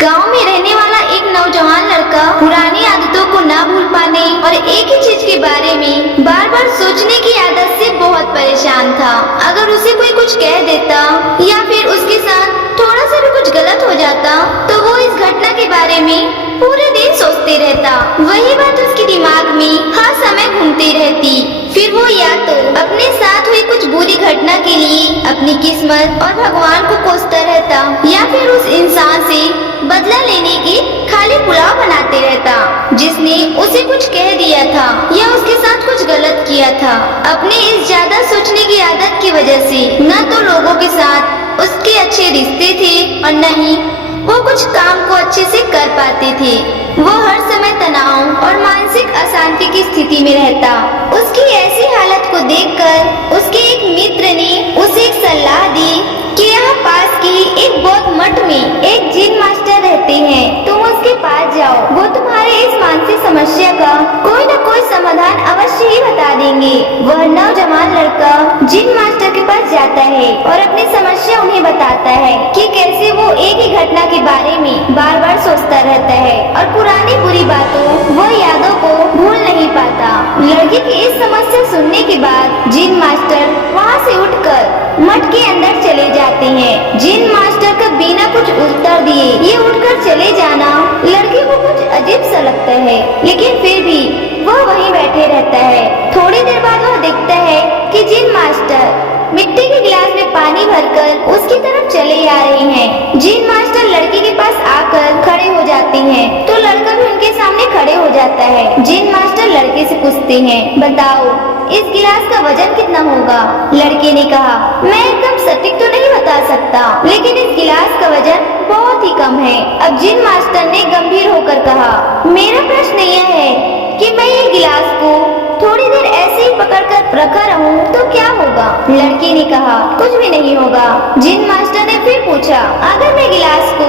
गांव में रहने वाला एक नौजवान लड़का पुरानी आदतों को ना भूल पाने और एक ही चीज के बारे में बार बार सोचने की आदत से बहुत परेशान था। अगर उसे कोई कुछ कह देता या फिर उसके साथ थोड़ा सा भी कुछ गलत हो जाता तो वो इस घटना के बारे में पूरे दिन सोचते रहता। वही बात उसके दिमाग में हर समय घूमती रहती। फिर वो या तो अपने साथ हुई कुछ बुरी घटना के लिए अपनी किस्मत और भगवान को कोसता रहता या फिर उस इंसान से बदला लेने की खाली पुलाव बनाते रहता जिसने उसे कुछ कह दिया था या उसके साथ कुछ गलत किया था। अपने इस ज्यादा सोचने की आदत की वजह से न तो लोगों के साथ उसके अच्छे रिश्ते थे और न ही वो कुछ काम को अच्छे से कर पाते थे। वो हर समय तनाव और मानसिक अशांति की स्थिति में रहता। उसकी ऐसी हालत को देखकर उसके एक मित्र ने उसे एक सलाह दी कि यहाँ पास की एक बौद्ध मठ में एक जिन मास्टर रहते हैं, तुम उसके पास जाओ। वो तुम्हारे इस मानसिक समस्या का कोई न कोई समाधान अवश्य ही बता देंगे। वह नौजवान लड़का जिन मास्टर के पास जाता है और अपनी समस्या उन्हें बताता है कि कैसे वो एक ही घटना के बारे में बार बार सोचता रहता है और पुरानी बुरी बातों व यादों को भूल नहीं पाता। लड़के की इस समस्या सुनने के बाद जिन मास्टर वहाँ से उठकर मठ के अंदर चले जाते हैं। जिन मास्टर का बिना कुछ उत्तर दिए ये उठकर चले जाना लड़के को कुछ अजीब सा लगता है, लेकिन फिर भी वह वहीं बैठे रहता है। थोड़ी देर बाद वह देखता है कि जिन मास्टर मिट्टी के गिलास में पानी भरकर उसकी तरफ चले आ रहे हैं। जिन मास्टर लड़के के पास आकर खड़े हो जाते हैं तो लड़का भी उनके सामने खड़े हो जाता है। जिन मास्टर लड़के से पूछते हैं, बताओ इस गिलास का वजन कितना होगा? लड़के ने कहा, मैं एकदम सटीक तो नहीं बता सकता, लेकिन इस गिलास का वजन बहुत ही कम है। अब जिन मास्टर ने गंभीर होकर कहा, मेरा प्रश्न यह है कि मैं ये गिलास को थोड़ी देर ऐसे ही पकड़कर रखा रहूं तो क्या होगा? लड़के ने कहा, कुछ भी नहीं होगा। जिन मास्टर ने फिर पूछा, अगर मैं गिलास को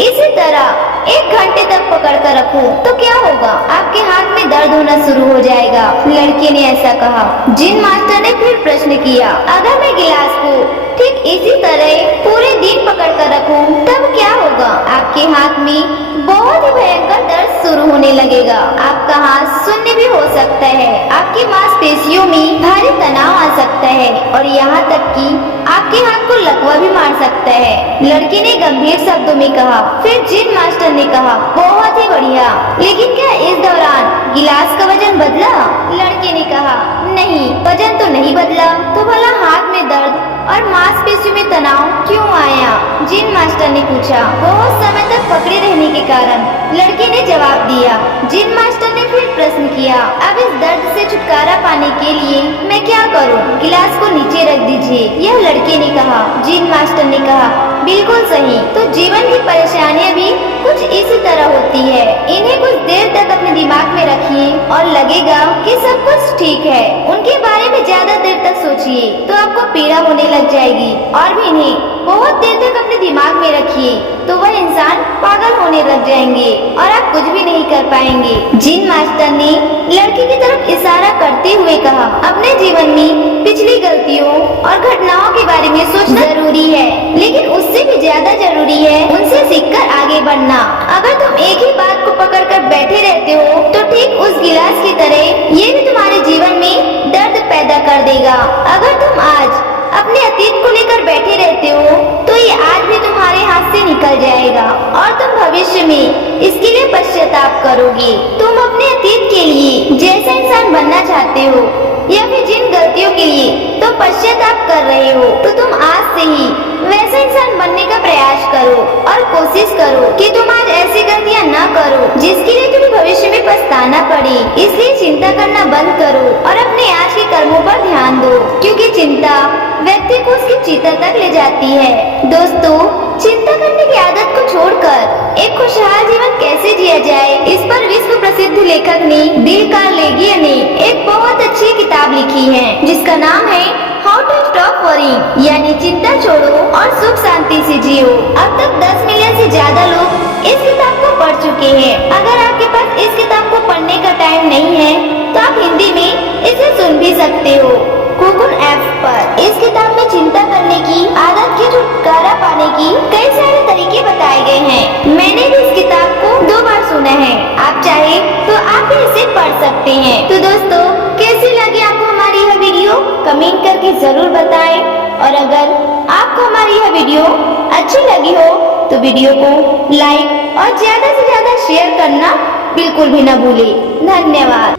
इसी तरह 1 घंटे तक पकड़ कर रखूं तो क्या होगा? आपके हाथ में दर्द होना शुरू हो जाएगा। लड़के ने ऐसा कहा। जिन मास्टर ने फिर प्रश्न किया, अगर मैं गिलास को ठीक इसी तरह पूरे दिन पकड़ कर रखूं तब क्या होगा? आपके हाथ में बहुत ही भयंकर दर्द शुरू होने लगेगा। आपका हाथ शून्य भी हो सकता है, आपकी मांसपेशियों में भारी तनाव आ सकता है और यहाँ तक कि आपके हाथ को लकवा भी मार सकता है। लड़के ने गंभीर शब्दों में कहा। फिर जिन मास्टर ने कहा, बहुत ही बढ़िया, लेकिन क्या इस दौरान गिलास का वजन बदला? लड़के ने कहा, नहीं, वजन तो नहीं बदला, तो भला हाथ में दर्द और मांसपेशियों में तनाव क्यों आया? जिन मास्टर ने पूछा। बहुत समय तक पकड़े रहने के कारण लड़के ने जवाब दिया। जिन मास्टर ने फिर प्रश्न किया, अब इस दर्द से छुटकारा पाने के लिए मैं क्या करूं? गिलास को नीचे रख दीजिए, यह लड़के ने कहा। जिन मास्टर ने कहा, बिल्कुल सही। तो जीवन की परेशानियां भी कुछ इसी तरह होती है। इन्हें कुछ देर तक अपने दिमाग में रखिए और लगेगा कि सब कुछ ठीक है। उनके बारे में ज्यादा देर तक सोचिए तो आपको पीड़ा होने लग जाएगी और भी इन्हें बहुत देर तक अपने दिमाग में रखिए तो वह इंसान पागल होने लग जाएंगे और आप कुछ भी नहीं कर पाएंगे। जिन मास्टर ने लड़की की तरफ इशारा करते हुए कहा, अपने जीवन में पिछली गलतियों और घटनाओं के बारे में सोचना जरूरी है, लेकिन उससे भी ज्यादा जरूरी है उनसे सीखकर आगे बढ़ना। अगर तुम एक ही बात को पकड़कर बैठे रहते हो तो ठीक उस गिलास की तरह ये भी तुम्हारे जीवन में दर्द पैदा कर देगा। अगर तुम आज अपने अतीत को लेकर बैठे रहते हो तो ये आज भी तुम्हारे हाथ से निकल जाएगा और तुम भविष्य में इसके लिए पश्चाताप करोगे। तुम अपने अतीत के लिए जैसा इंसान बनना चाहते हो या फिर जिन गलतियों के लिए तुम पश्चाताप कर रहे हो तो तुम आज से ही वैसा इंसान बनने का प्रयास करो और कोशिश करो कि तुम आज ऐसी गलतियां न करो जिसके लिए तुम्हें भविष्य में पछताना पड़े। इसलिए चिंता करना बंद करो और अपने आज के कर्मों पर ध्यान दो, क्योंकि चिंता व्यक्ति को उसकी चिता तक ले जाती है। दोस्तों, चिंता करने की आदत को छोड़कर एक खुशहाल जीवन कैसे जिया जाए, इस पर विश्व प्रसिद्ध लेखक ने डेल कार्नेगी ने एक बहुत अच्छी किताब लिखी है जिसका नाम है हाउ टू स्टॉप वरिंग, यानी चिंता छोड़ो और सुख शांति से जियो। अब तक 10 मिलियन से ज्यादा लोग इस किताब को पढ़ चुके हैं। अगर आपके पास इस किताब को पढ़ने का टाइम नहीं है तो आप हिंदी में इसे सुन भी सकते हो कोकुन ऐप पर। इस किताब में चिंता करने की आदत की छुटकारा पाने की कई सारे तरीके बताए गए हैं। मैंने भी चाहे तो आप भी इसे पढ़ सकते हैं। तो दोस्तों, कैसी लगी आपको हमारी यह वीडियो कमेंट करके जरूर बताएं, और अगर आपको हमारी यह वीडियो अच्छी लगी हो तो वीडियो को लाइक और ज्यादा से ज्यादा शेयर करना बिल्कुल भी न भूलें। धन्यवाद।